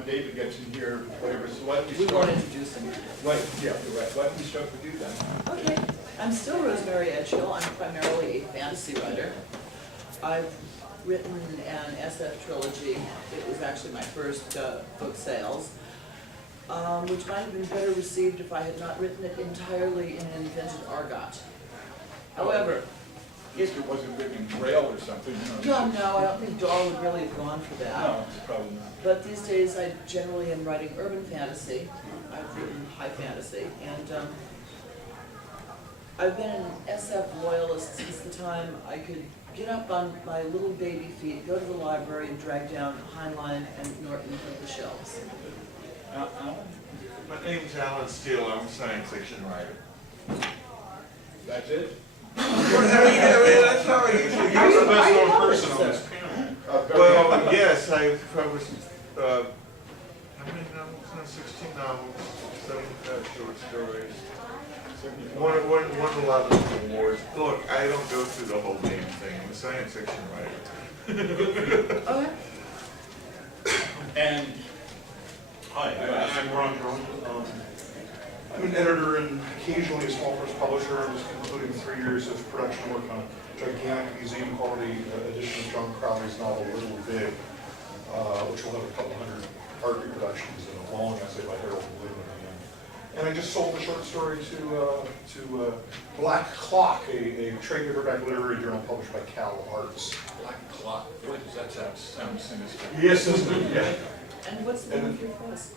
when David gets in here, whatever, so why don't we We start? won't introduce him. Right, yeah, you're right. Why don't we start with you then? Okay, I'm still Rosemary Edgehill. I'm primarily a fantasy writer. I've written an SF trilogy. It was actually my first book sales, which might have been better received if I had not written it entirely in an invented argot. However, At least it wasn't written in Braille or something, you know. no, I don't think Dahl would really have gone for that. No, it's probably not. But these days, I generally am writing urban fantasy. I've written high fantasy, and I've been an SF loyalist since the time I could get up on my little baby feet, go to the library, and drag down Heinlein and Norton from the shelves. Alan? My name's Alan Steele. I'm a science fiction writer. That's it? That's how I usually Are use you- the best are you known published, person on sir? this panel. Very Well, happy. yes, I've published, how many novels now? 16 novels, 75 short stories. Won a lot of awards. Look, I don't go through the whole damn thing. I'm a science fiction writer. Okay. And, hi, I'm Ron Cohen. I'm an editor and occasionally a small press publisher. I'm just concluding 3 years of production work on a gigantic museum quality edition of John Crowley's novel Little Big, which will have a couple hundred art reproductions and a long essay by Harold Bloom at the end. And I just sold the short story to Black Clock, a trade paperback literary journal published by Cal Arts. Black Clock, boy, does that sound sinister. Yes, isn't it? Yeah. And what's the name of your press?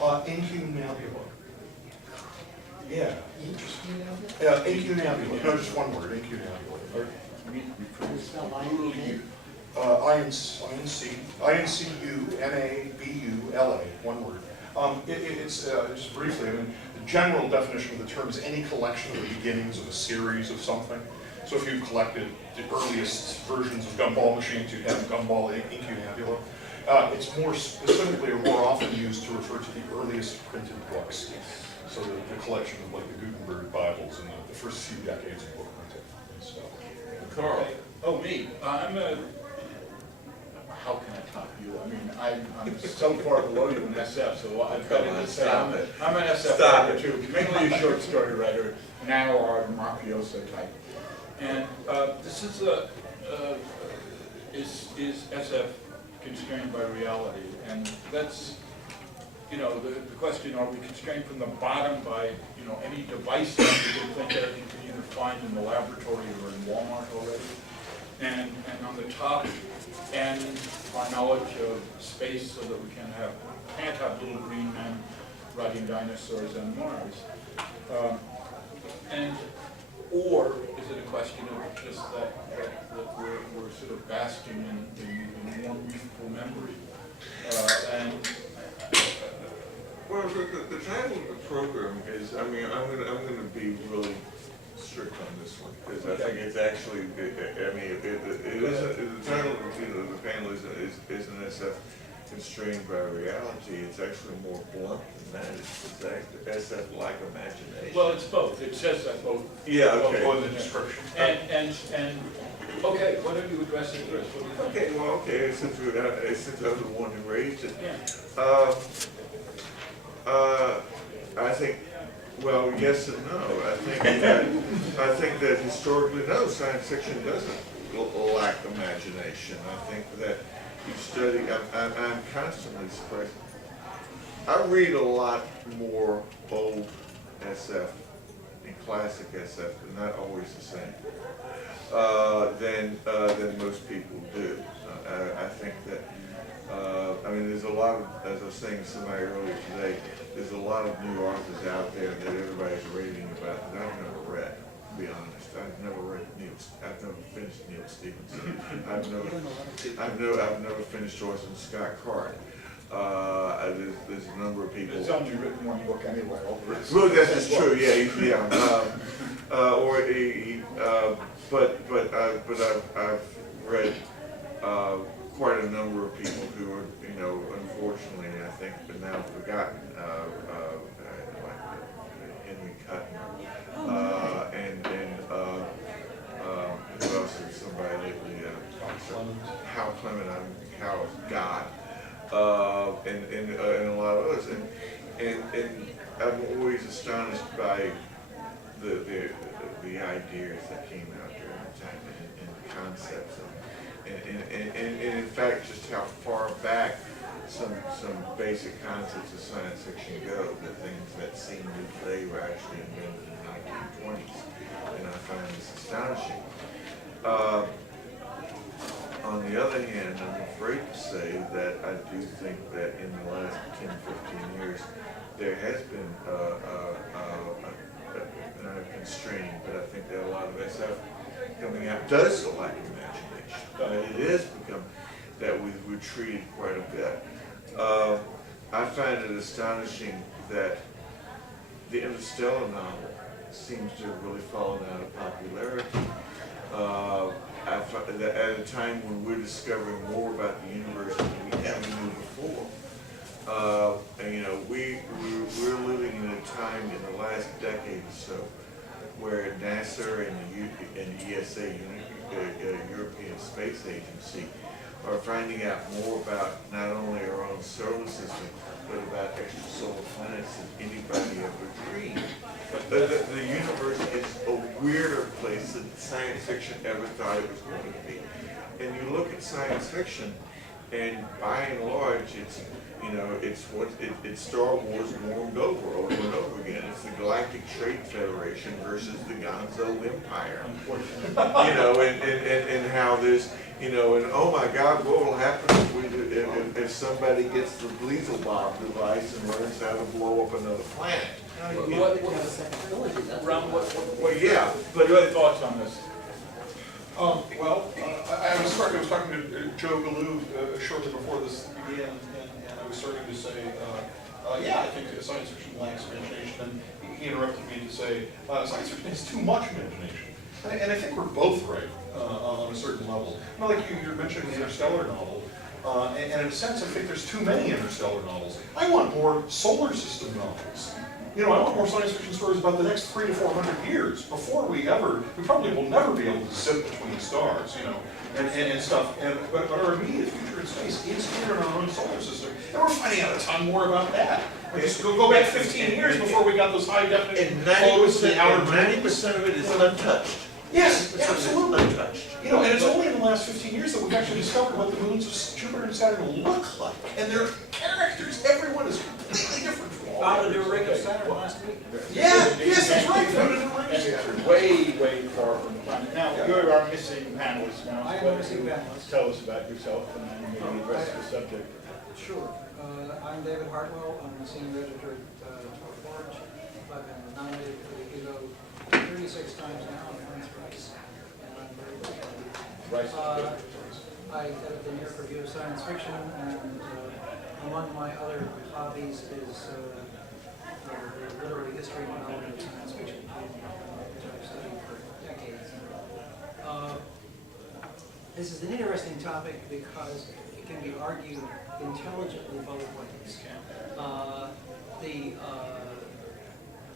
Incunabula. Yeah. Incunabula. No, just one word, incunabula. INCUNABULA, one word. It's just briefly, I mean, the general definition of the term is any collection of the beginnings of a series of something. So if you collected the earliest versions of gumball machines, you'd have gumball incunabula. It's more specifically or more often used to refer to the earliest printed books. So the collection of like the Gutenberg Bibles and the first few decades of book printing and stuff. Carl. Oh, me. I'm a, how can I top you? I mean, I'm so far below you in SF, so I've got to say I'm an SF writer too, mainly a short story writer, narrow art, mafioso type. And this is is SF constrained by reality? And that's, you know, the question, are we constrained from the bottom by, you know, any devices that you think that you can either find in the laboratory or in Walmart already? And on the top, and our knowledge of space so that we can't have little green men riding dinosaurs on Mars. Or is it a question of just that we're sort of basking in warm, youthful memory? Well, the title of the program is, I mean, I'm gonna be really strict on this one, because I think it's actually, I mean, it isn't, the title of, you know, the panel isn't SF constrained by reality. It's actually more blunt than that. It's SF like imagination. Well, it's both. It says that both. Yeah, okay. Both in the description. And okay, why don't you address it first? What do you think? Okay, well, okay, since I was the one who raised it. Yeah. I think, well, yes and no. I think that historically, no, science fiction doesn't lack imagination. I think that you study, I'm constantly surprised. I read a lot more old SF and classic SF, and not always the same, than most people do. I think that, I mean, there's a lot of, as I was saying to somebody earlier today, there's a lot of new authors out there that everybody's raving about that I've never read, to be honest. I've never finished Neil Stephenson. I've never finished Joyce and Scott Card. There's a number of people. It's only written one book anyway. Well, that's true. Yeah. But I've read quite a number of people who are, you know, unfortunately, I think, but now forgotten, like Henry Cutton, and who else is somebody lately? Hal Clement. Hal is God. and a lot of others. And I'm always astonished by the ideas that came out during the time and the concepts and in fact just how far back some basic concepts of science fiction go. The things that seem new today were actually invented in the 1920s, and I find this astonishing. On the other hand, I'm afraid to say that I do think that in the last 10, 15 years, there has been not a constraint, but I think that a lot of SF coming out does lack imagination. It has become that we've treated quite a bit. I find it astonishing that the Interstellar novel seems to have really fallen out of popularity. I find that at a time when we're discovering more about the universe than we ever knew before. And you know, we're living in a time in the last decade or so where NASA and the ESA, European Space Agency, are finding out more about not only our own solar system, but about extrasolar planets than anybody ever dreamed. The universe is a weirder place than science fiction ever thought it was going to be. And you look at science fiction, and by and large, it's Star Wars warmed over and over again. It's the Galactic Trade Federation versus the Gonzo Empire. And how there's, and oh my God, what will happen if somebody gets the Beelzebub device and learns how to blow up another planet? Well, yeah, but Your thoughts on this? I was talking to Joe Galoo shortly before this began, and I was starting to say, yeah, I think science fiction lacks imagination, and he interrupted me to say, science fiction has too much imagination. And I think we're both right on a certain level. Like you're mentioning the Interstellar novel, and in a sense, I think there's too many Interstellar novels. I want more solar system novels. I want more science fiction stories about the next 300 to 400 years before we probably will never be able to zip between stars, and stuff. But our immediate future in space is here in our own solar system, and we're finding out a ton more about that. Just go back 15 years before we got those high definition photos of the outer moon. 90% of it is untouched. Yes, absolutely. Untouched. And it's only in the last 15 years that we've actually discovered what the moons of Jupiter and Saturn look like, and their characters. Everyone is completely different from all. Found a new ring of Saturn last week. Yeah, yes, that's right. Found a new ring of Saturn. And way far from the planet. Now, you're our missing panelist now. I am a missing panelist. Tell us about yourself and then maybe the rest of the subject. Sure. I'm David Hartwell. I'm the senior editor at Forge. I've been nominated for the Hugo 36 times now, and won thrice. And I'm very grateful. I edit the New York Review of Science Fiction, and among my other hobbies is the literary history and development of science fiction, which I've studied for decades. This is an interesting topic because it can be argued intelligently both ways.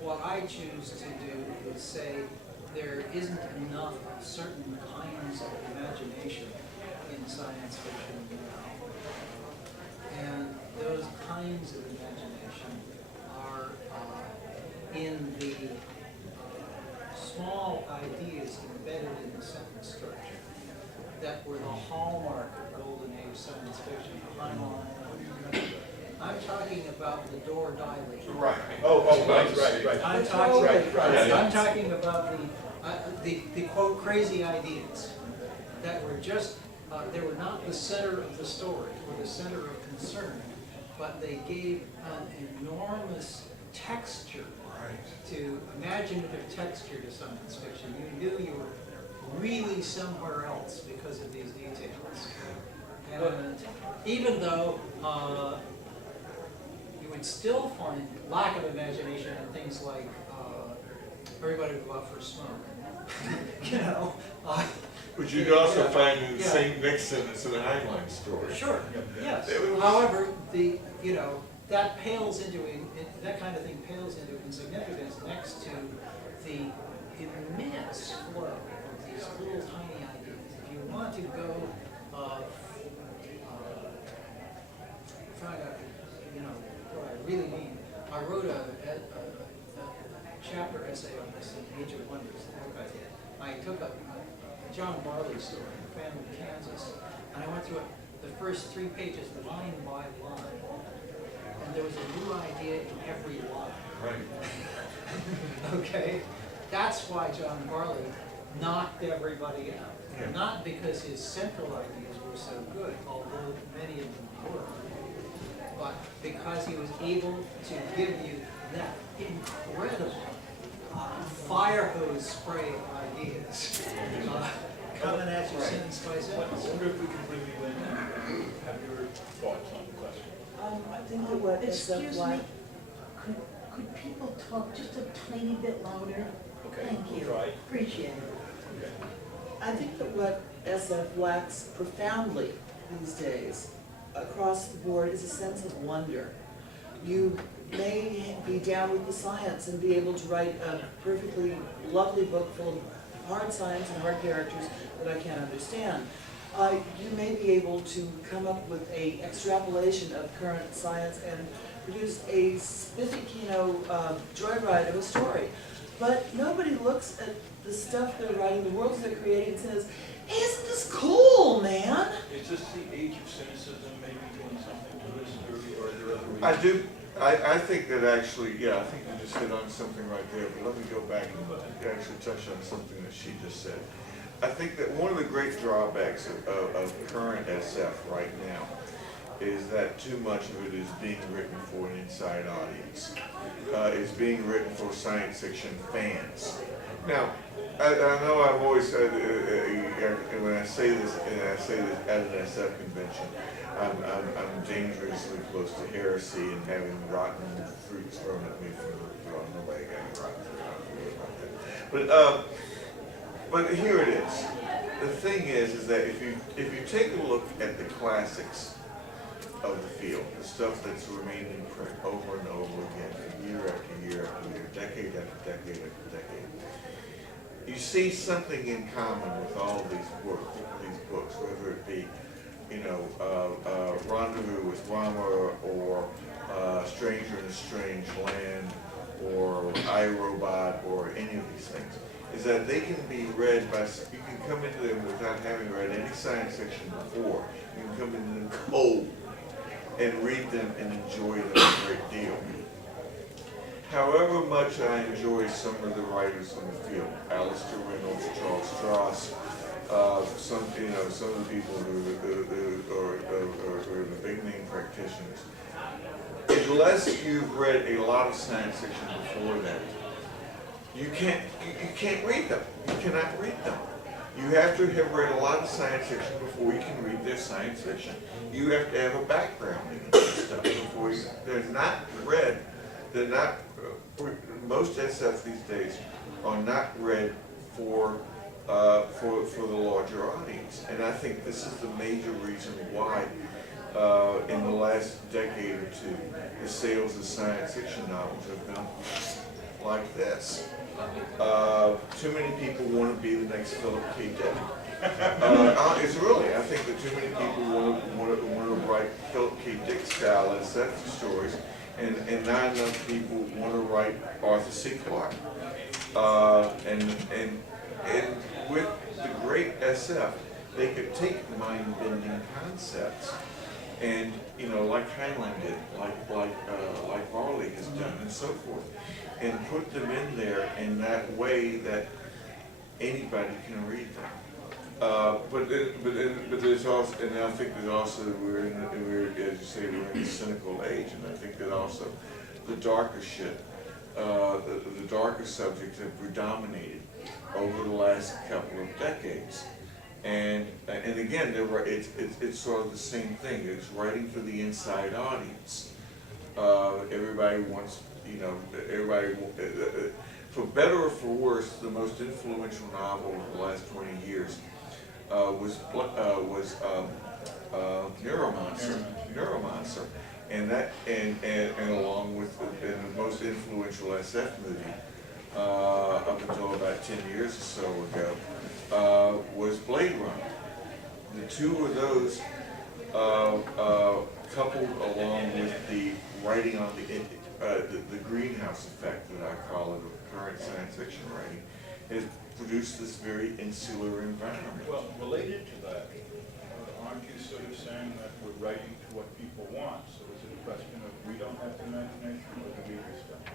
What I choose to do is say there isn't enough of certain kinds of imagination in science fiction now. And those kinds of imagination are in the small ideas embedded in the sentence structure that were the hallmark of Golden Age science fiction. I'm talking about the door dilator. Right. Right. I'm talking about the quote crazy ideas that were just they were not the center of the story or the center of concern, but they gave an enormous texture to imaginative texture to science fiction. You knew you were really somewhere else because of these details. And even though you would still find lack of imagination in things like everybody would go out for a smoke. But you'd also find in the same next sentence in the Heinlein story. Sure, yes. However, that pales into, that kind of thing pales into insignificance next to the immense flow of these little tiny ideas. If you want to go find out, you know, what I really mean, I wrote a chapter essay on this in Age of Wonders, the book I did. I took a John Barley story, a family in Kansas, and I went through it, the first 3 pages, line by line. And there was a new idea in every line. Right. Okay? That's why John Barley knocked everybody out. Yeah. Not because his central ideas were so good, although many of them were, but because he was able to give you that incredible fire hose spray of ideas coming at you sentence by I sentence. wonder if we can bring you in and have your thoughts on the question. I think that what SF Excuse Black, me, could people talk just a tiny bit louder? Okay, Thank we'll you. try. Appreciate it. Okay. I think that what SF lacks profoundly these days, across the board, is a sense of wonder. You may be down with the science and be able to write a perfectly lovely book full of hard science and hard characters that I can't understand. You may be able to come up with a extrapolation of current science and produce a spiffy, joyride of a story. But nobody looks at the stuff they're writing, the worlds they're creating, and says, hey, isn't this cool, man? Is this the age of cynicism maybe doing something to this, or are there other reasons? I do, I think that actually, yeah, I think you just hit on something right there, but let me go back and actually touch on something that she just said. I think that one of the great drawbacks of current SF right now is that too much of it is being written for an inside audience. It's being written for science fiction fans. Now, I know I've always said, and when I say this at an SF convention, I'm dangerously close to heresy and having rotten fruits thrown at me from the leg. But here it is. The thing is that if you take a look at the classics of the field, the stuff that's remained in print over and over again, year after year after year, decade after decade after decade, you see something in common with all of these books, whether it be, Rendezvous with Rama, or Stranger in a Strange Land, or iRobot, or any of these things, is that they can be read by, you can come into them without having read any science fiction before. You can come into them cold and read them and enjoy them a great deal. However much I enjoy some of the writers in the field, Alistair Reynolds, Charles Stross, some of the people who are the big name practitioners, unless you've read a lot of science fiction before that, you can't read them. You cannot read them. You have to have read a lot of science fiction before you can read their science fiction. You have to have a background in this stuff before you. Most SF these days are not read for the larger audience, and I think this is the major reason why in the last decade or two the sales of science fiction novels have gone like this. Too many people want to be the next Philip K. Dick. It's really, I think that too many people want to write Philip K. Dick style SF stories, and not enough people want to write Arthur C. Clarke. And with the great SF, they could take mind-bending concepts, and like Heinlein did, like Varley has done, and so forth, and put them in there in that way that anybody can read them. But there's also, and I think that also we're as you say, we're in a cynical age, and I think that also the darker shit, the darker subjects have predominated over the last couple of decades. And again, it's sort of the same thing. It's writing for the inside audience. Everybody wants, for better or for worse, the most influential novel of the last 20 years was Neuromancer, and along with the most influential SF movie up until about 10 years or so ago was Blade Runner. The two of those coupled along with the writing on the greenhouse effect that I call it, of current science fiction writing, has produced this very insular environment. Well, related to that, aren't you sort of saying that we're writing to what people want? So is it a question of we don't have the imagination or the readers don't?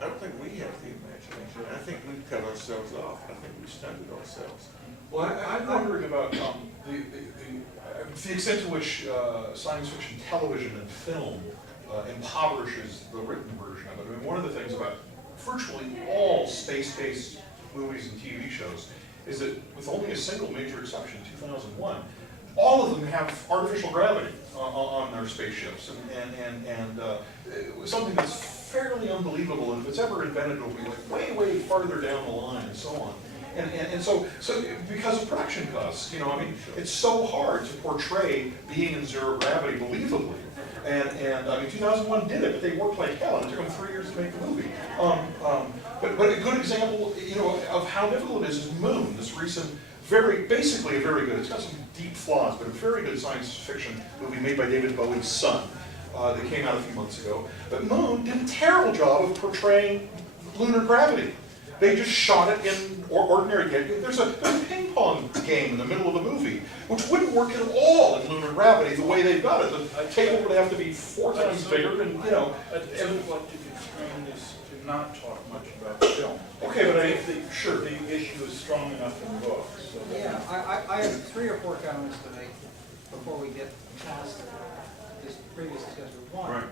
I don't think we have the imagination. I think we've cut ourselves off. I think we've stunted ourselves. Well, I'm wondering about the extent to which science fiction television and film impoverishes the written version of it. I mean, one of the things about virtually all space-based movies and TV shows is that, with only a single major exception, 2001, all of them have artificial gravity on their spaceships, and something that's fairly unbelievable, and if it's ever invented, it'll be like way, way farther down the line, and so on. And so because of production costs, I mean, it's so hard to portray being in zero gravity believably. And I mean, 2001 did it, but they worked like hell, and it took them 3 years to make the movie. But a good example, of how difficult it is Moon, this recent, basically a very good, it's got some deep flaws, but a very good science fiction movie made by David Bowie's son. That came out a few months ago. But Moon did a terrible job of portraying lunar gravity. They just shot it in ordinary. There's a ping pong game in the middle of the movie, which wouldn't work at all in lunar gravity the way they've got it. The table would have to be 4 times bigger, and I'd sort of like to constrain this to not talk much about film. Okay, but Sure, the issue is strong enough in books. So that Yeah, I have 3 or 4 comments to make before we get past this previous discussion. One,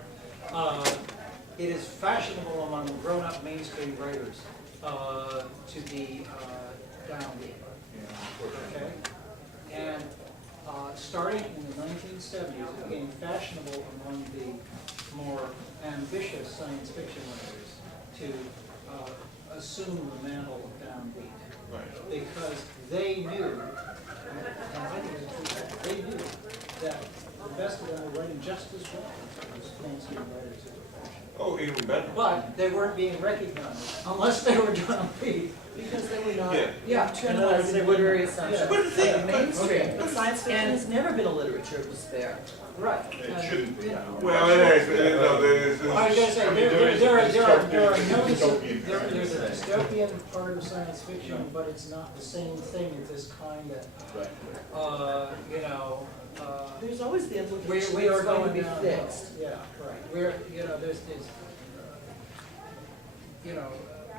it is fashionable among grown-up mainstream writers to be downbeat. Okay? And starting in the 1970s, it became fashionable among the more ambitious science fiction writers to assume the mantle of downbeat. Right. Because they knew, and I think it's true, they knew that the best of them were writing just as well as mainstream writers who were fashionable. Oh, even better. But they weren't being recognized unless they were downbeat. Because they were not Yeah. internalizing literary assumptions. But the thing- Mainstream, but science fiction has never been a literature of despair. Right. It shouldn't be. Well, it is, there's I was gonna say, I mean, there is there are dystopian there's a dystopian part of science fiction, but it's not the same thing as this kind Right. of, There's always the implication we are it's going to going be down. fixed. Yeah, right. There's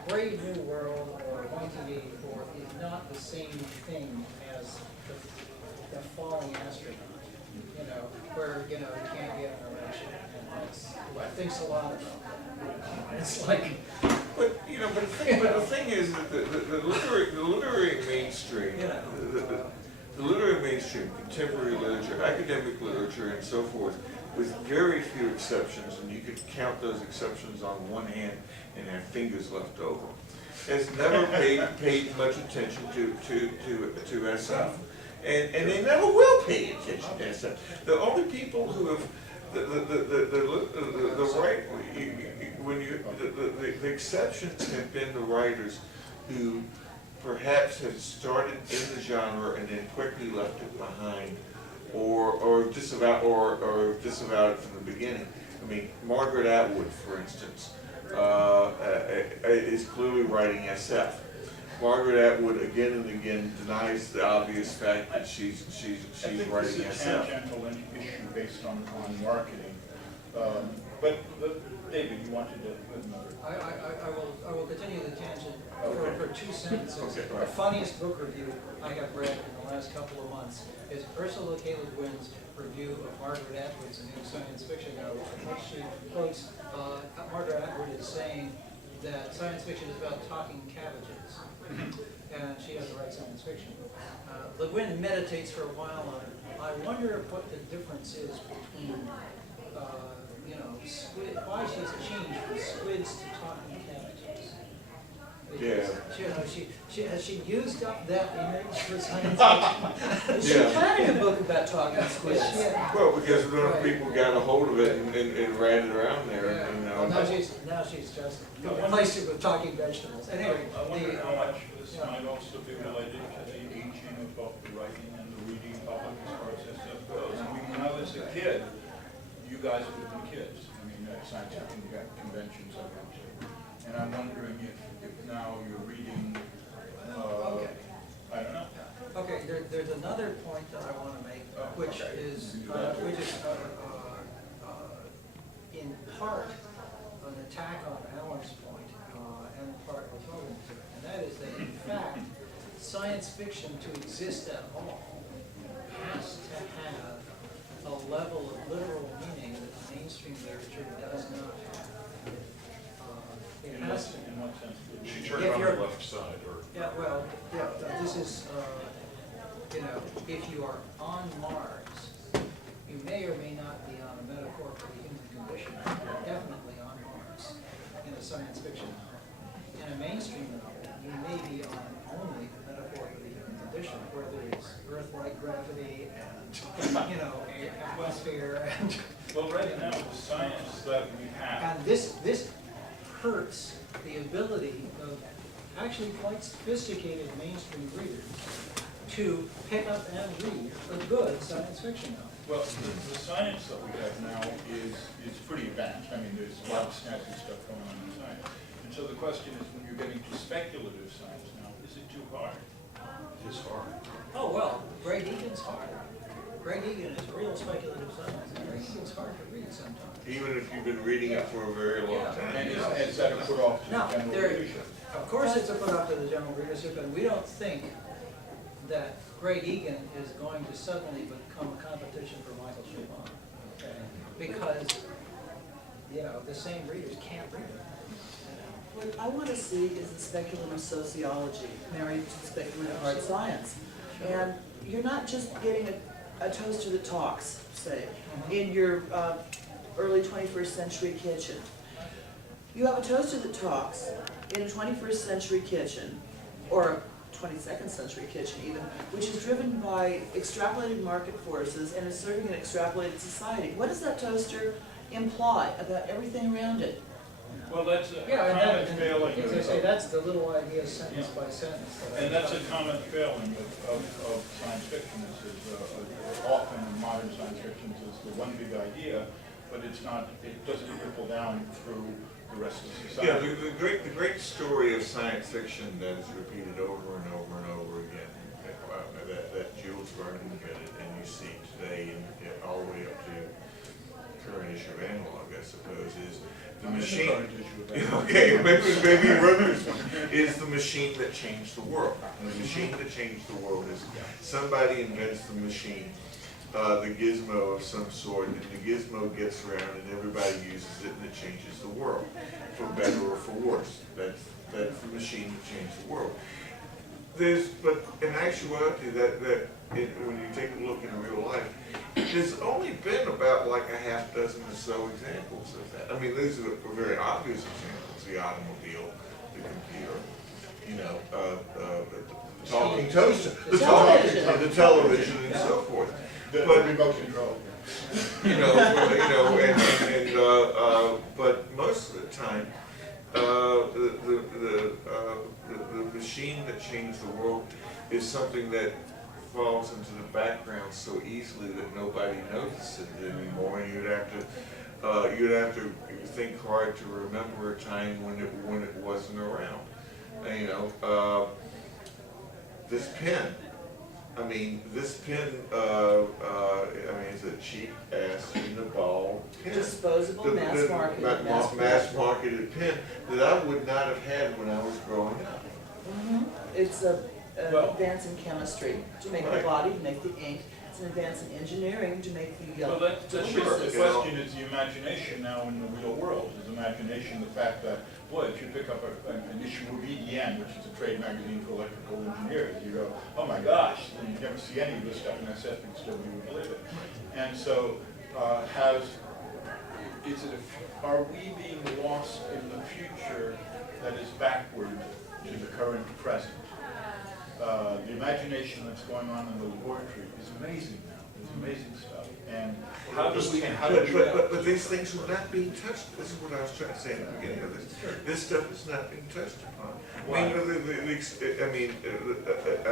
Brave New World or 1984 is not the same thing as the falling astronaut, where, you can't get an erection, and it thinks a lot about that. It's like, But the thing is that the literary mainstream, the literary mainstream, contemporary literature, academic literature, and so forth, with very few exceptions, and you could count those exceptions on one hand and have fingers left over, has never paid much attention to SF, and they never will pay attention to SF. The only people who have the right when the exceptions have been the writers who perhaps have started in the genre and then quickly left it behind, or disavowed it from the beginning. I mean, Margaret Atwood, for instance, is clearly writing SF. Margaret Atwood again and again denies the obvious fact that she's writing this is a SF. tangential issue based on marketing. But David, you wanted to put another. I will continue the tangent Okay. for 2 sentences. Okay, The right. funniest book review I have read in the last couple of months is Ursula K. Le Guin's review of Margaret Atwood's new science fiction novel, in which she quotes, Margaret Atwood is saying that science fiction is about talking cabbages, and she doesn't write science fiction. Le Guin meditates for a while on it. I wonder what the difference is between squid, why she's changed from squids to talking cabbages. Because, has she used up that image for science fiction? She planning a book about talking squids. Well, because enough people got a hold of it and ran it around there, and Well, now she's just replaced it with talking vegetables. Anyway, I wonder how much this might also be related to the aging of both the writing and the reading public as far as this stuff goes. I mean, when I was a kid, you guys would have been kids. I mean, science fiction conventions I've been to. And I'm wondering if now you're reading, Okay. I don't know. Okay, there's another point that I want to make, which okay. is, You can do that. In part an attack on Alan's point, and in part referring to it. And that is that in fact, science fiction to exist at all has to have a level of literal meaning that mainstream literature does not have. It In has to. what sense? She turned If on you're- the left side, or, Yeah, well, yeah, this is, if you are on Mars, you may or may not be on a metaphor for the human condition. You're definitely on Mars in a science fiction novel. In a mainstream novel, you may be on only the metaphor for the human condition, where there is Earth-like gravity and, atmosphere and. Well, right now, the science that we have, And this hurts the ability of actually quite sophisticated mainstream readers to pick up and read a good science fiction novel. well, the science that we have now is pretty advanced. I mean, there's a lot of snazzy stuff going on in science. And so the question is, when you're getting to speculative science now, is it too hard? it's hard. Oh, well, Greg Egan's hard. Greg Egan is real speculative science, and Greg Egan's hard to read sometimes. Even if you've been reading it for a very long Yeah. time. And is that a put off to the Now, general there, readership? of course it's a put off to the general readership, and we don't think that Greg Egan is going to suddenly become a competition for Michael Chabon, okay? Because, the same readers can't read it. What I want to see is the speculative sociology married to speculative hard science. And you're not just getting a toaster that talks, say, in your early 21st century kitchen. You have a toaster that talks in a 21st century kitchen, or a 22nd century kitchen even, which is driven by extrapolated market forces and is serving an extrapolated society. What does that toaster imply about everything around it? Well, that's a Yeah, common and failing as I of, say, that's the little idea sentence by sentence. that I and that's a thought- common failing of science fiction. Often in modern science fiction is the one big idea, but it doesn't ripple down through the rest of Yeah, society. the great story of science fiction that is repeated over and over and over again, that Jules Verne invented, and you see today, and all the way up to current issue of Analog, I suppose, is the machine. Okay, maybe Rutgers is the machine that changed the world. And the machine that changed the world is somebody invents the machine, the gizmo of some sort, and the gizmo gets around and everybody uses it and it changes the world, for better or for worse. That's the machine that changed the world. But in actuality, when you take a look in real life, there's only been about like a half dozen or so examples of that. I mean, these are very obvious examples: the automobile, the computer, the talking toaster, the television, and so forth. The But remote control. But most of the time, the machine that changed the world is something that falls into the background so easily that nobody notices it anymore, and you'd have to think hard to remember a time when it wasn't around. This pen. I mean, this pen, it's a cheap ass in the ball pen. Disposable, mass-marketed, mass-marketed pen that I would not have had when I was growing up. It's an Well- advance in chemistry to make the Right. body, to make the ink. It's an advance in engineering to make the Well, that's sure. The deliverables. question is the imagination now in the real world. Is imagination the fact that, boy, if you pick up an issue of EDN, which is a trade magazine for electrical engineers, you go, oh my gosh, and you never see any of this stuff in SF, and still you would believe it. And so, are we being lost in the future that is backward to the current present? The imagination that's going on in the laboratory is amazing now. There's amazing stuff. And how do we But these things are not being touched. This is what I was trying to say at the beginning of this. This stuff is not being touched upon. Why? I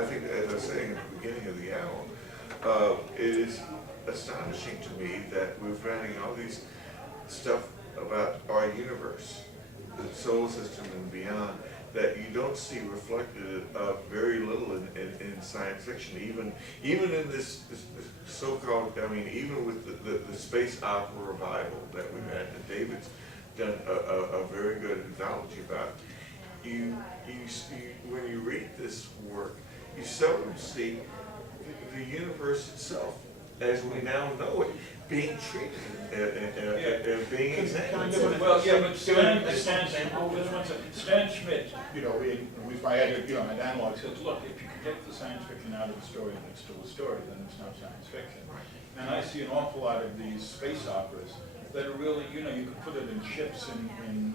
think, as I was saying at the beginning of the hour, it is astonishing to me that we're finding all these stuff about our universe, the solar system and beyond, that you don't see reflected very little in science fiction, even in this so-called, I mean, even with the space opera revival that we've had, that David's done a very good anthology about. When you read this work, you seldom see the universe itself, as we now know it, being treated, being examined. Well, yeah, but Stan Schmidt, you know, I had an analog says, look, if you can get the science fiction out of the story and it's still a story, then it's not science fiction. And I see an awful lot of these space operas that are really, you know, you could put it in ships in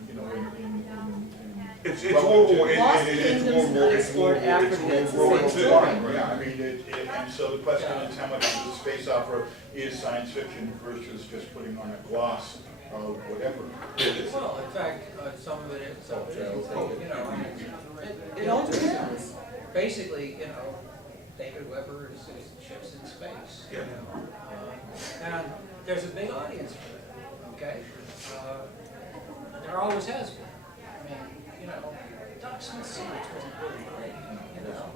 It's World War. Lost Kingdoms, Unexplored Africa, it's the same story. Yeah, I mean, and so the question is how much of the space opera is science fiction versus just putting on a gloss or whatever. Well, in fact, some of it is, you know, I mean, It all depends. basically, you know, David Weber is ships in space. Yeah. And there's a big audience for that, okay? There always has been. I mean, you know, Doc Smith's secrets wasn't really great, you know?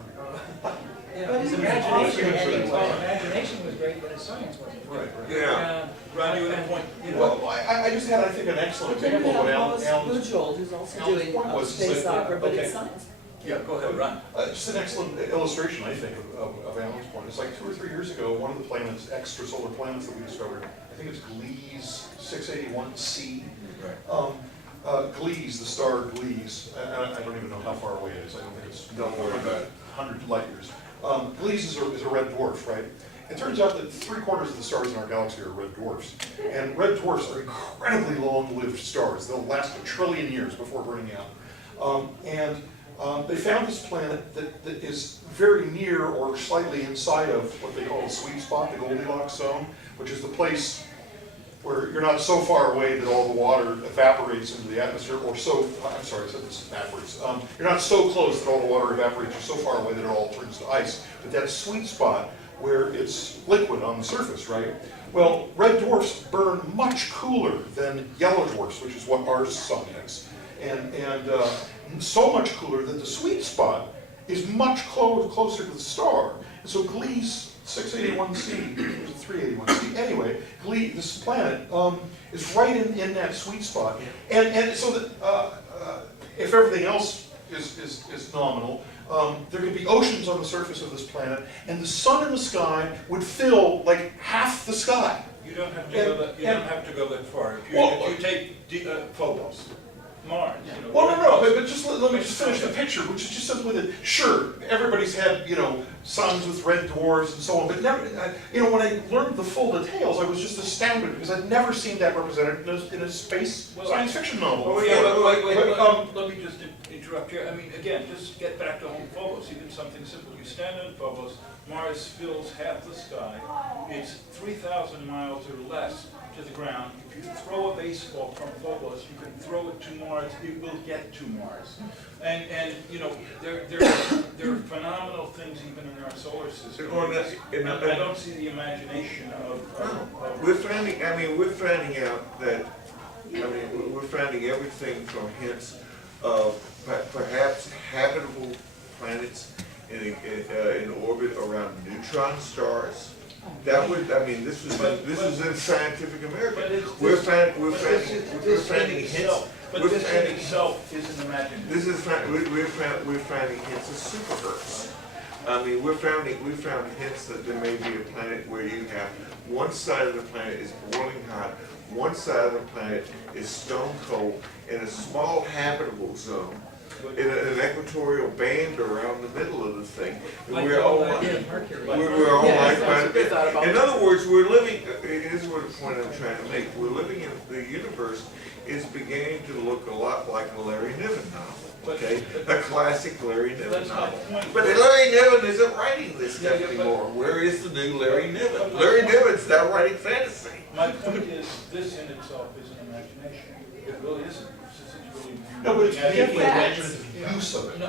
His imagination was great, but his science wasn't great. Yeah. Ron, you had a point? You know, Well, I just had, I think, an excellent But then example we of have what Hollis Alan's. Bujold, who's also Alan's doing point was, space is that, opera, but okay. it's science. Yeah, go ahead, Ron. Just an excellent illustration, I think, of Alan's point. It's like 2 or 3 years ago, one of the planets, extrasolar planets that we discovered, I think it's Gliese 681c. Gliese, the star Gliese, I don't even know how far away it is. I don't think it's Don't worry about it. 100 light years. Gliese is a red dwarf, right? It turns out that 3/4 of the stars in our galaxy are red dwarfs. And red dwarfs are incredibly long-lived stars. They'll last 1 trillion years before burning out. They found this planet that is very near or slightly inside of what they call the sweet spot, the Goldilocks zone, which is the place where you're not so far away that all the water evaporates into the atmosphere, or so, I'm sorry, I said this backwards. You're not so close that all the water evaporates, you're so far away that it all turns to ice. But that sweet spot where it's liquid on the surface, right? Well, red dwarfs burn much cooler than yellow dwarfs, which is what our sun is. And so much cooler that the sweet spot is much closer to the star. And so Gliese 681c, 381c, anyway, this planet is right in that sweet spot. And so that if everything else is nominal, there could be oceans on the surface of this planet, and the sun in the sky would fill like half the sky. You don't have to go that. You don't have to go that far. If you take Phobos, Mars. You know, Well, no, but just let me just finish the picture, which is just simply that, sure, everybody's had, you know, suns with red dwarfs and so on, but never, you know, when I learned the full details, I was just astounded, because I'd never seen that represented in a space science fiction novel. Oh, yeah, but let me just interrupt here. I mean, again, just get back to home Phobos. Even something simple. You stand on Phobos, Mars fills half the sky. It's 3,000 miles or less to the ground. If you throw a baseball from Phobos, you can throw it to Mars, it will get to Mars. And you know, there are phenomenal things even in our solar system. I don't see the imagination of We're finding out that, we're finding everything from hints of perhaps habitable planets in orbit around neutron stars. That would, this is in Scientific American. We're finding hints. But this in itself isn't imaginary. We're finding hints of super Earths. We found hints that there may be a planet where you have one side of the planet is boiling hot, one side of the planet is stone cold, in a small habitable zone, in an equatorial band around the middle of the thing. And like we're all Mercury. we're all Yeah, like that's what they thought about in it. other words, we're living. Here's what the point I'm trying to make. We're living in the universe is beginning to look a lot like a Larry Niven novel. Okay, a classic Larry Niven That's my novel. point. But Larry Niven isn't writing this stuff Yeah, but- anymore. Where is the new Larry Niven? Larry Niven's now writing fantasy. My point is, this in itself is an imagination. It really isn't. It's really No, but it's looking at beautifully it. facts. imaginative. use of it. No,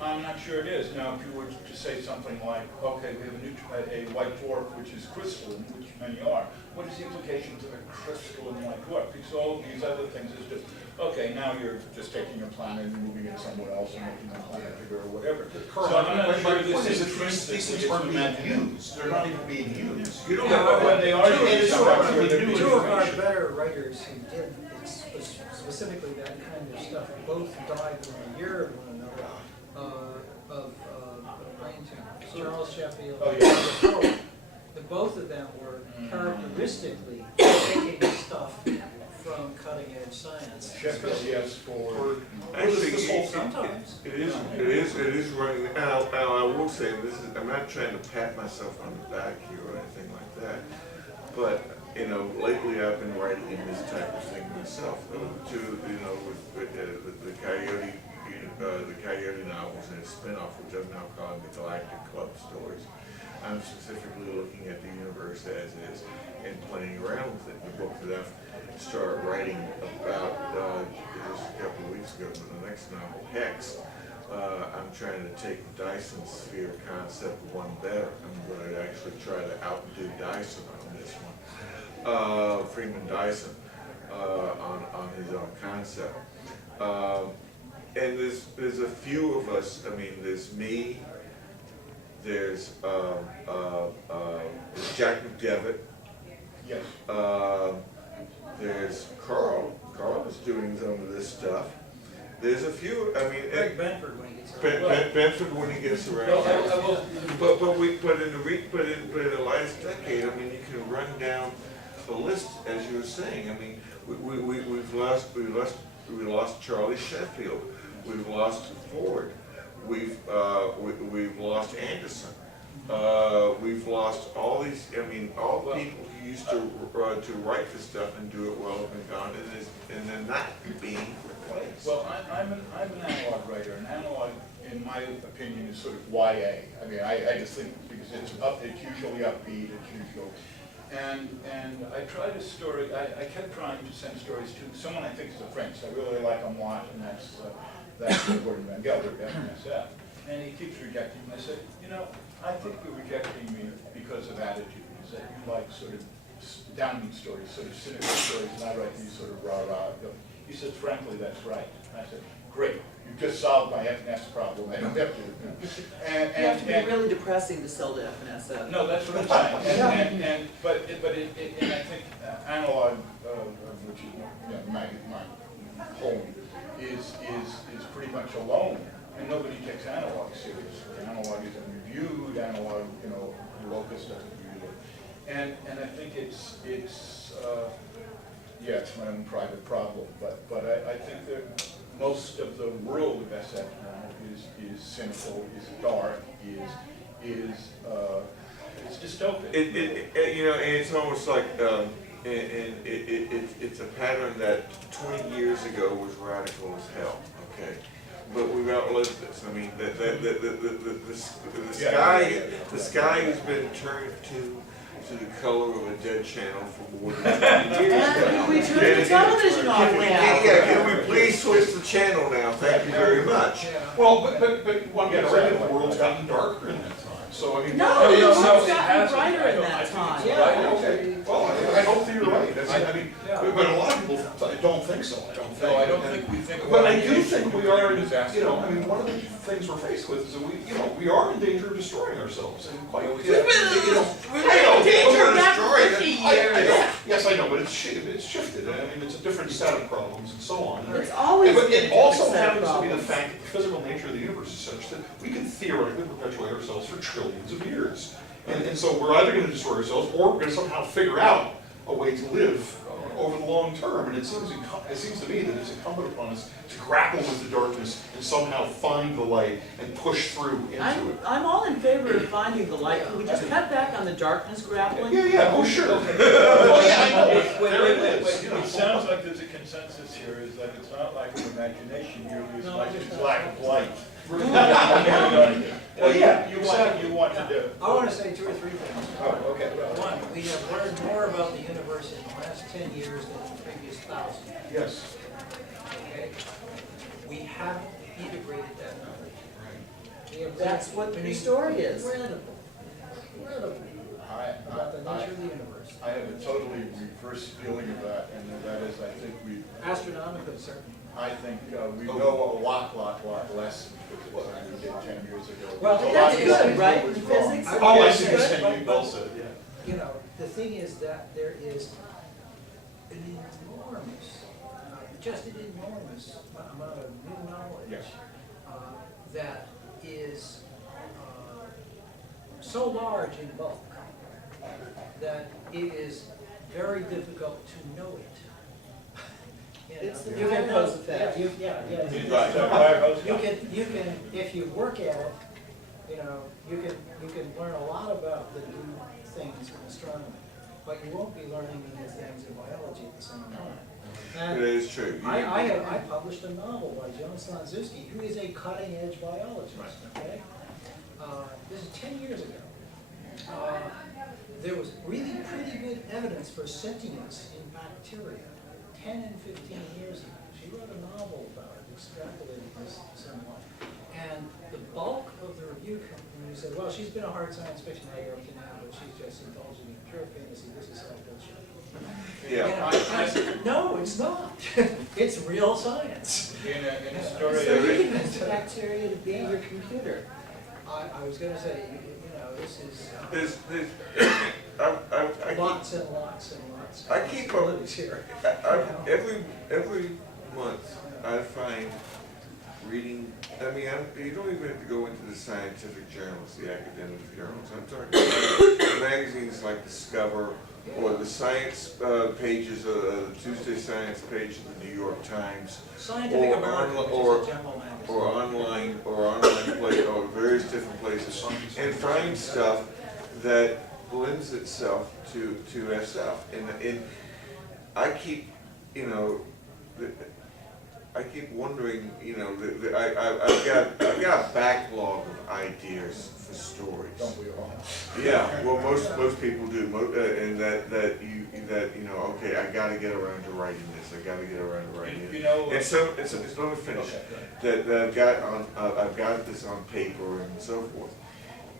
I'm not sure it is. Now, if you were to say something like, okay, we have a white dwarf which is crystalline, which many are, what is the implication to the crystalline white dwarf? Because all of these other things is just, okay, now you're just taking a planet and moving it somewhere else and making the planet bigger or whatever. Carl, So I'm not my sure point this is is that these things aren't being used, they're not even being used. You don't Yeah, have, when they are Two- used, it's I'm not sure relatively they're new being Two of our information. better writers who did specifically that kind of stuff both died within a year of one another of brain tumors. Charles Sheffield Oh, and yeah. Robert Ford. Both of them were characteristically taking stuff from cutting edge science. Sheffield, yes, for, actually, This whole Sometimes. it is running, now, I will say, this is, I'm not trying to pat myself on the back here or anything like that, but, you know, lately I've been writing in this type of thing myself, with the Coyote novels and its spin-off, which I'm now calling the Galactic Club stories. I'm specifically looking at the universe as is and playing around with it. The book that I've started writing about just a couple of weeks ago, but the next novel, Hex, I'm trying to take the Dyson sphere concept one better. I'm going to actually try to outdo Dyson on this one. Freeman Dyson on his own concept. And there's a few of us. I mean, there's me. There's Jack McDevitt. yes. There's Carl. Carl is doing some of this stuff. There's a few. I mean, Greg Benford when he gets around. Benford when he gets around. Well, I will, But in the last decade, I mean, you can run down the list as you were saying. I mean, we've lost Charlie Sheffield. We've lost Ford. We've lost Anderson. We've lost all these. I mean, all the people who used to write this stuff and do it well have been gone, and they're not being replaced. well, I'm an analog writer, and analog, in my opinion, is sort of YA. I mean, I just think because it's usually upbeat, it's usual. And I tried a story, I kept trying to send stories to someone I think is a friend. I really like him a lot, and that's Gordon Van Gelder, FNSF. And he keeps rejecting me. I said, you know, I think you're rejecting me because of attitude. Is that you like sort of downbeat stories, sort of cynical stories, and I write these sort of rah-rah. He says, frankly, that's right. And I said, great, you just solved my FNS problem. I don't have to. You have to be really depressing to sell to FNSF. No, that's what I'm saying. But I think analog, which is my home, is pretty much alone, and nobody takes analog seriously. Analog isn't reviewed. Analog, Locus doesn't review it, and I think it's my own private problem. But I think that most of the world of SF now is cynical, is dark, is dystopic. And it's almost like, it's a pattern that 20 years ago was radical as hell. Okay, but we've outlived this. I mean, the sky has been turned to the color of a dead channel for more than 20 years now. Can we turn the television off now? Can we please switch the channel now? Thank you very much. Well, but one can argue the world's gotten darker in that time. So I mean, No, no, it's no, it gotten hasn't. brighter I in don't- I that think time. it's Yeah. okay. Well, I hope that you're right. I mean, Yeah. but a lot of people don't think so. I don't think. No, I don't think we think. But I about do it. think we are, Disaster. I mean, one of the things we're faced with is that we are in danger of destroying ourselves, and quite. We've been in danger of destroying it. Yes, I know, but it's shifted. I mean, it's a different set of problems and so on. It's always But been a it also different set of happens to be the problems. fact that the physical nature of the universe is such that we can theoretically perpetuate ourselves for trillions of years. And so we're either going to destroy ourselves or we're going to somehow figure out a way to live over the long term. And it seems to me that it's incumbent upon us to grapple with the darkness and somehow find the light and push through into it. I'm all in favor of finding the light. Can we just cut back on the darkness grappling? Yeah, oh sure. Well, yeah, I know. Wait, There it is, you know. It sounds like there's a consensus here, is that it's not lack of imagination, it's No, like it's it's not. lack of light. Well, yeah, You want to do. I want to say two or three things. Oh, okay. One, we have learned more about the universe in the last 10 years than the previous 1,000. Yes. Okay? We have integrated that knowledge. We have That's what an the story is. incredible about the nature of the universe. I have a totally reverse feeling of that, and that is, I think Astronomically certain. we know a lot less because of what we did 10 years ago. Well, A lot that's of these good, things right? was In wrong. physics. Oh, I it's see good. what you're saying, you both said, yeah. You know, the thing is that there is an enormous, just an enormous amount of new knowledge Yes. that is so large in bulk that it is very difficult to know it. You know, It's the you can fire hose know- effect. Yeah, Right, so fire hose You guy. can, if you work at it, you know, you can learn a lot about the new things in astronomy, but you won't be learning the new things in biology at the same time. It And is true. I published a novel by Joan Slonczewski, who is a cutting-edge biologist, okay? This is 10 years ago. There was really pretty good evidence for sentience in bacteria 10 and 15 years ago. She wrote a novel about it, extrapolating this somewhat. And the bulk of the review company said, well, she's been a hard science fiction writer up to now, but she's just indulging in pure fantasy. This is all bullshit. Yeah. You know, I said, no, it's not. It's real science. In a story, So you I can use bacteria to be your computer. I was going to say, you know, this is There's, I lots and lots and lots. I keep up- possibilities here. every month I find reading. I mean, you don't even have to go into the scientific journals, the academic journals. I'm talking about magazines like Discover or the science pages, the Tuesday Science page of the New York Times, Scientific or American, on- which or- is a general magazine. or online play, or various different places, and find stuff that lends itself to SF. And I keep, you know, I keep wondering, you know, I've got a backlog of ideas for stories. don't we all? Yeah, well, most people do, and that you know, okay, I got to get around to writing this. I got to get around to writing it. You know, And so, let me finish. Okay, That I've got this on paper and so forth.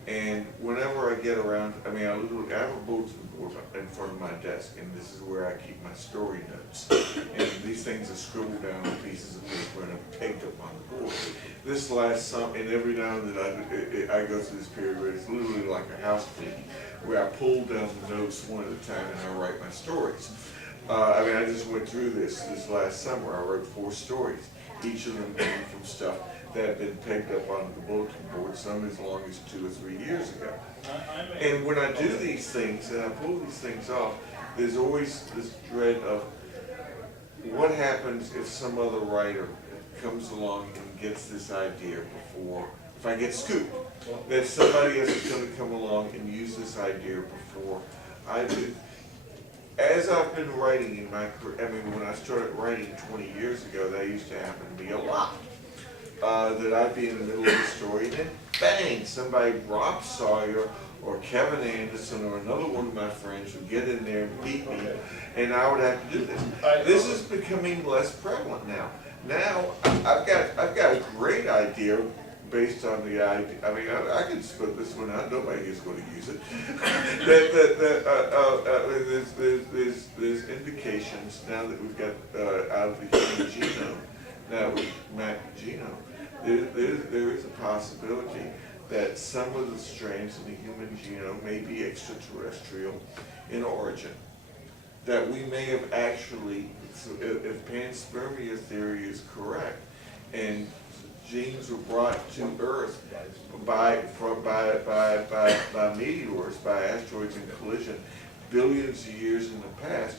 And whenever I get around, I mean, I have a bulletin board in front of my desk, and this is where I keep my story notes. And these things are scribbled down on pieces of paper and are pegged up on the board. This last summer, and every now and then I go through this period where it's literally like a house cleaning, where I pull down the notes one at a time and I write my stories. I mean, I just went through this last summer. I wrote 4 stories, each of them came from stuff that had been pegged up on the bulletin board, some as long as 2 or 3 years ago. And when I do these things and I pull these things off, there's always this dread of what happens if some other writer comes along and gets this idea before, if I get scooped, that somebody else is going to come along and use this idea before I do. As I've been writing in my career, I mean, when I started writing 20 years ago, that used to happen to me a lot. That I'd be in the middle of the story, and then bang, somebody, Rob Sawyer or Kevin Anderson or another one of my friends would get in there and beat me, and I would have to do this. This is becoming less prevalent now. Now, I've got a great idea based on the idea. I mean, I can split this one out. Nobody is going to use it. There's indications now that we've got out of the human genome. Now with mapped genome, there is a possibility that some of the strands in the human genome may be extraterrestrial in origin. That we may have actually, if panspermia theory is correct, and genes were brought to Earth by meteors, by asteroids in collision, billions of years in the past,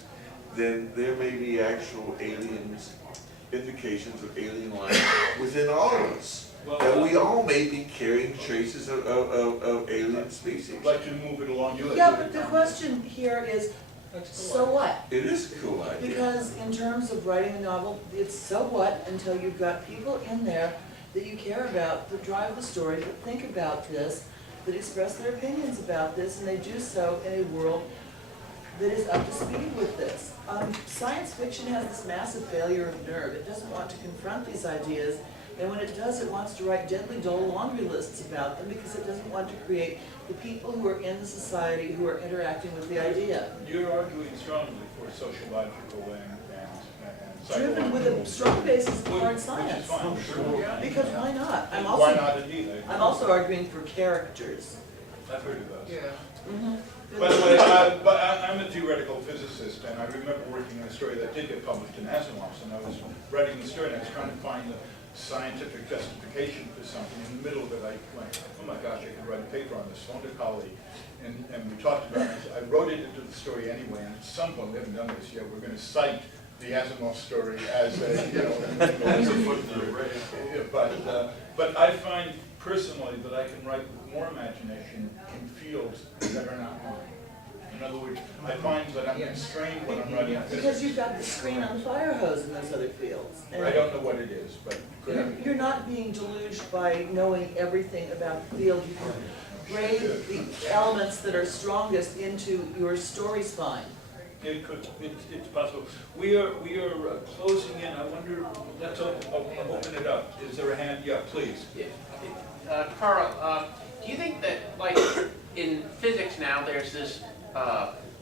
then there may be actual aliens, indications of alien life within all of us. That we all may be carrying traces of alien species. I'd like to move it along. Yeah, but the question here is, so what? It is a cool idea. Because in terms of writing a novel, it's so what until you've got people in there that you care about, that drive the story, that think about this, that express their opinions about this, and they do so in a world that is up to speed with this. Science fiction has this massive failure of nerve. It doesn't want to confront these ideas And when it does, it wants to write deadly dull laundry lists about them because it doesn't want to create the people who are in the society who are interacting with the idea. You're arguing strongly for sociological and psychological. Driven with a strong basis of hard Which is science. fine, sure. Because why not? Why not indeed? I'm also arguing for characters. I've heard of those. Yeah. By the way, I'm a theoretical physicist, and I remember working on a story that did get published in Asimov's, and I was writing the story, and I was trying to find the scientific justification for something. In the middle of it, I went, oh my gosh, I could write a paper on this, phoned a colleague, and we talked about it. I wrote it into the story anyway, and at some point, we haven't done this yet, we're going to cite the Asimov story as a, as a footnote. But I find personally that I can write with more imagination in fields that are not mine. In other words, I find that I'm constrained when I'm writing Because physics. you've got the screen on the fire hose in those other fields. And I don't know what it is, but you're not being deluged by knowing everything about the field. You can grade the elements that are strongest into your story spine. it could, it's possible. We are closing in. I wonder, let's open it up. Is there a hand? Yeah, please. Carl, do you think that, like, in physics now, there's this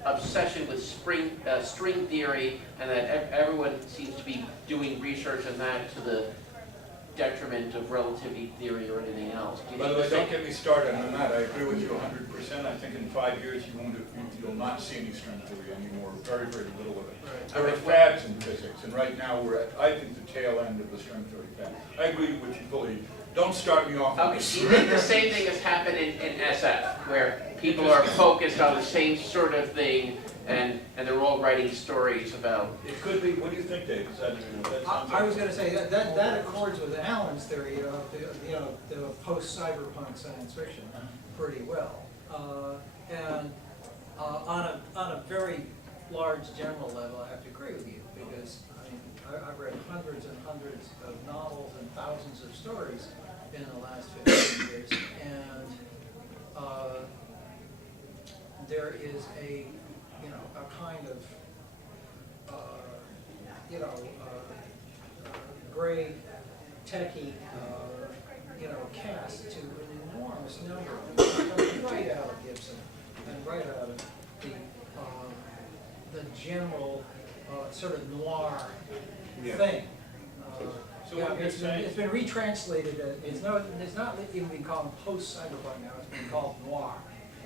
obsession with string theory, and that everyone seems to be doing research on that to the detriment of relativity theory or anything else? Do you By the think way, don't get me started on that. I agree with you 100%. I think in 5 years you'll not see any string theory anymore. Very, very little of it. Right. There are fads in physics, and right now we're at, I think, the tail end of the string theory fad. I agree with you fully. Don't start me off on Okay, this. do you think the same thing has happened in SF, where people are focused on the same sort of thing, and they're all writing stories about? It could be. What do you think, Dave? Is that sounds I was going to say that accords with Alan's theory of the post-cyberpunk science fiction pretty well, and on a very large general level, I have to agree with you, because I mean I've read hundreds and hundreds of novels and thousands of stories in the last 15 years, and there is a kind of great techie cast to an enormous number of them, right out of Gibson and right out of the general sort of noir thing. So what you're saying- It's been retranslated. It's not even being called post-cyberpunk now. It's been called noir.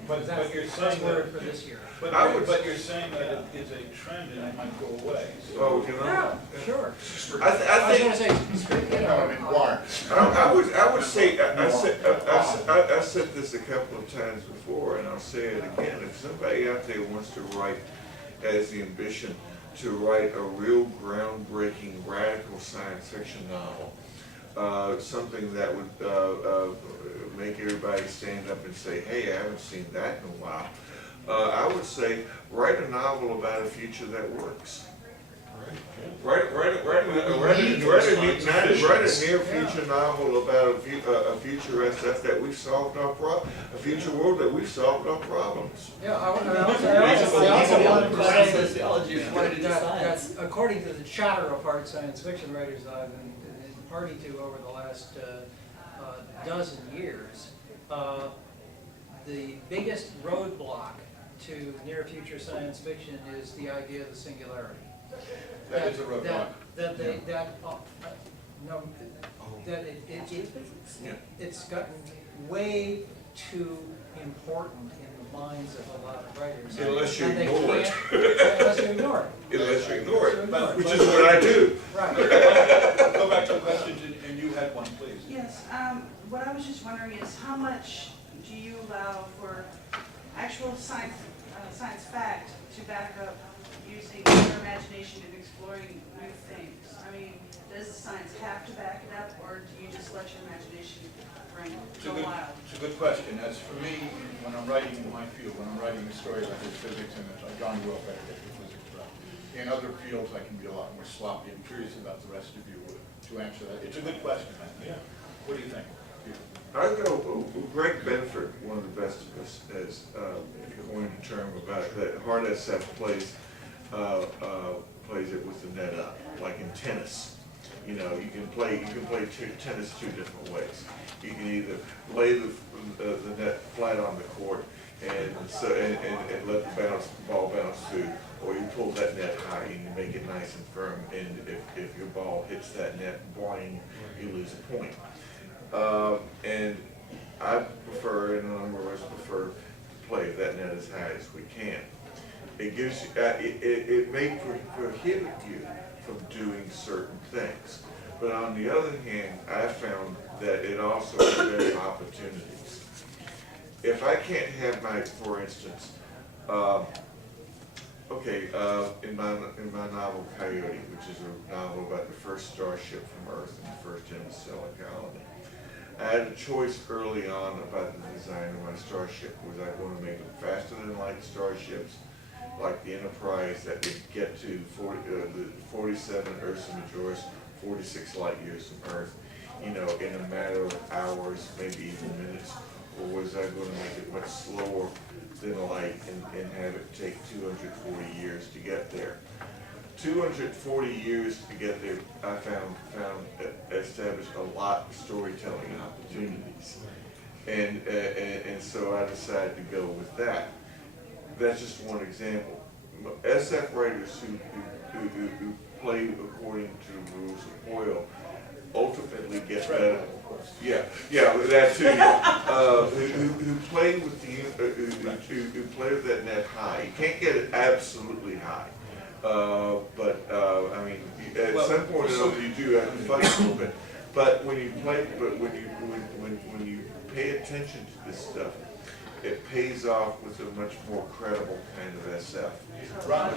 But you're That's saying the word that, for this year. but you're saying that it is a trend and it might go away. So Oh, Yeah, sure. I I think, was going to say, Noir. I would say, I said this a couple of times before, and I'll say it again. If somebody out there wants to write, has the ambition to write a real groundbreaking, radical science fiction novel, something that would make everybody stand up and say, hey, I haven't seen that in a while, I would say, write a novel about a future that works. Write a near future novel about a future SF that we've solved our a future world that we've solved our problems. yeah, I also wanted to say that Sociology is what it is science. that according to the chatter of hard science fiction writers that I've been party to over the last dozen years, the biggest roadblock to near future science fiction is the idea of the singularity. that is a roadblock. It's gotten way too important in the minds of a lot of writers. Unless you And they ignore it. can't- Unless you ignore it. Unless you ignore it, But- which is what I do. Right. Go back to the questions, and you had one, please. Yes, what I was just wondering is how much do you allow for actual science fact to back up using your imagination and exploring new things? I mean, does the science have to back it up, or do you just let your imagination go wild? It's a good question. As for me, when I'm writing in my field, when I'm writing a story like this, physics, and I've gone well better at the physics, but in other fields I can be a lot more sloppy. I'm curious about the rest of you to answer that. It's a good question, man. Yeah. What do you think? I go, Greg Benford, one of the best of us, has coined a term about that hard SF plays it with the net up, like in tennis. You know, you can play tennis two different ways. You can either lay the net flat on the court and let the ball bounce through, or you pull that net high and you make it nice and firm, and if your ball hits that net boing, you lose a point. And I prefer, and a number of us prefer, to play that net as high as we can. It gives you, it may prohibit you from doing certain things, but on the other hand, I found that it also presents opportunities. If I can't have my, for instance, in my novel Coyote, which is a novel about the first starship from Earth and the first interstellar colony, I had a choice early on about the design of my starship. Was I going to make them faster than light starships, like the Enterprise that would get to 47 Ursa Majoris, 46 light years from Earth, you know, in a matter of hours, maybe even minutes? Or was I going to make it much slower than light and have it take 240 years to get there? 240 years to get there, I found established a lot of storytelling opportunities, and so I decided to go with that. That's just one example. SF writers who play according to the rules of Hoyle ultimately get better. Yeah, that too. Yeah. Who play with who play with that net high. You can't get it absolutely high. I mean, at some point or another, you do have to fight a little bit. But when you play, when you pay attention to this stuff, it pays off with a much more credible kind of SF. Ron?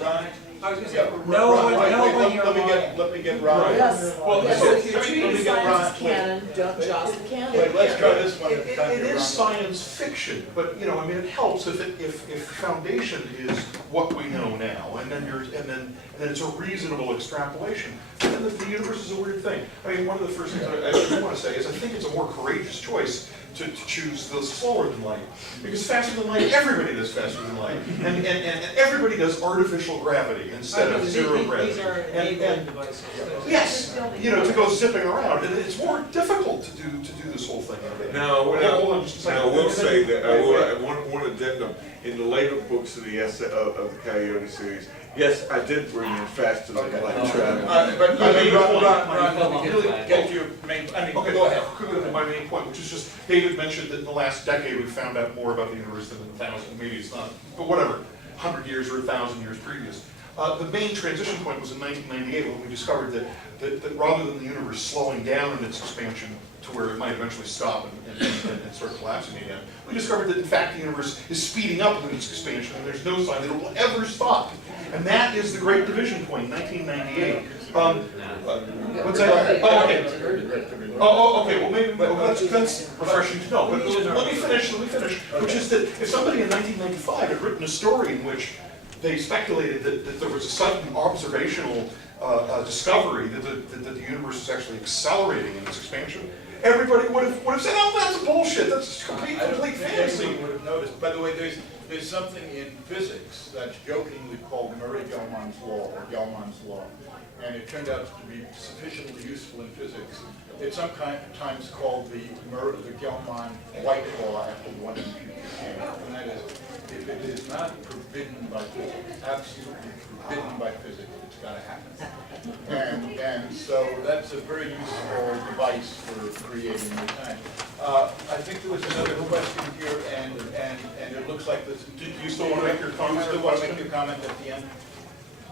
I was gonna say, Yeah, let me get Ron. Yes, Well, yes, let if me you're treating get Ron. science as canon, don't jostle canon. Wait, let's try this one at a time. It here, is Ron. science fiction, but you know, I mean, it helps if the foundation is what we know now, and then it's a reasonable extrapolation. And the universe is a weird thing. I mean, one of the first things I want to say is I think it's a more courageous choice to choose the slower than light, because faster than light, everybody does faster than light, and everybody does artificial gravity instead of zero gravity. These are enabling devices. Yes, you know, to go zipping around, and it's more difficult to do this whole thing. Now, Hold on just a second. I will say that one addendum in the later books of the Coyote series. Yes, I did bring in faster than light travel. But I mean, Ron, really get to your main, I mean, Okay, go ahead. quickly to my main point, which is just, David mentioned that in the last decade we found out more about the universe than in 1,000, maybe it's not, but whatever, 100 years or 1,000 years previous. The main transition point was in 1998 when we discovered that rather than the universe slowing down in its expansion to where it might eventually stop and start collapsing again, we discovered that in fact the universe is speeding up in its expansion and there's no sign that it will ever stop. And that is the Great Division Point, 1998. What's that? Oh, okay. Okay, well maybe that's refreshing to know. But let me finish, which is that if somebody in 1995 had written a story in which they speculated that there was a sudden observational discovery that the universe is actually accelerating in its expansion, everybody would have said, "Oh, that's bullshit. That's complete fantasy." Anyone would have noticed. By the way, there's something in physics that's jokingly called Murray-Gell-Mann's law, or Gell-Mann's law, and it turned out to be sufficiently useful in physics. It's sometimes called the Gell-Mann white law after the one in computation, and that is, if it is not forbidden by physics, absolutely forbidden by physics, it's got to happen. And so that's a very useful device for creating new time. I think there was another question here, and it looks like this. Do you still want to make your comment? Do you still want to make your comment at the end?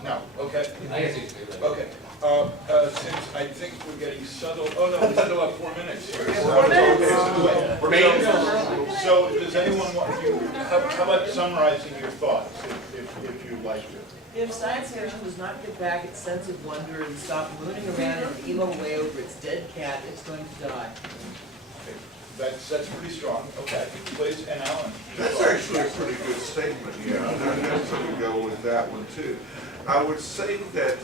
No. Okay. I guess you could. Okay. Since I think we're getting settled. Oh no, we still have 4 minutes here. 4 minutes? Okay, so does anyone want you? How about summarizing your thoughts, if you'd like to? If science fiction does not get back its sense of wonder and stop mooning around in an emo way over its dead cat, it's going to die. Okay, that's pretty strong. Okay, please, and Alan. That's actually a pretty good statement, yeah. I'm going to go with that one too. I would say that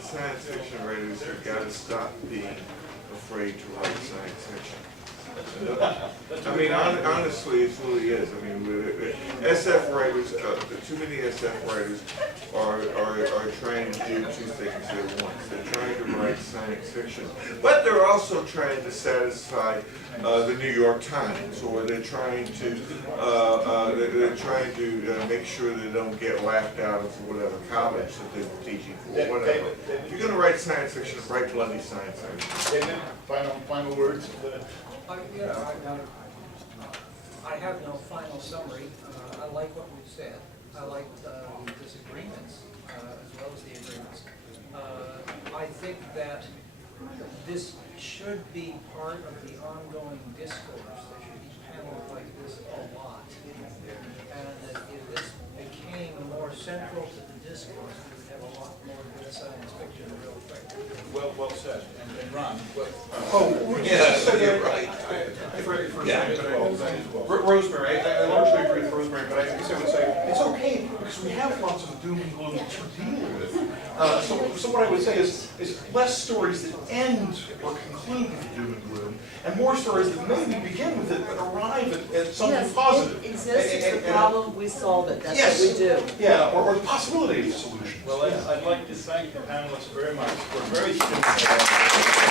science fiction writers have got to stop being afraid to write science fiction. That's a I good mean, point. honestly, it really is. I mean, SF writers, too many SF writers are trying to do two things at once. They're trying to write science fiction, but they're also trying to satisfy the New York Times, or they're trying to make sure they don't get laughed out of whatever college that they're teaching for, whatever. If you're going to write science fiction, write bloody science fiction. David, final words? I have no final summary. I like what we've said. I like the disagreements as well as the agreements. I think that this should be part of the ongoing discourse. There should be panels like this a lot. And that if this became more central to the discourse, we would have a lot more good science fiction real quick. Well said. And Ron, what? You're right. Rosemary, I largely agree with Rosemary, but I guess I would say, it's okay, because we have lots of doom and gloom to deal with. So what I would say is less stories that end or conclude with doom and gloom, and more stories that maybe begin with it, but arrive at something positive. Yes, it exists, it's the problem, we solve it, that's Yes. what we do. Yeah, or the possibility of solutions. Well, I'd like to thank the panelists very much for very stimulating.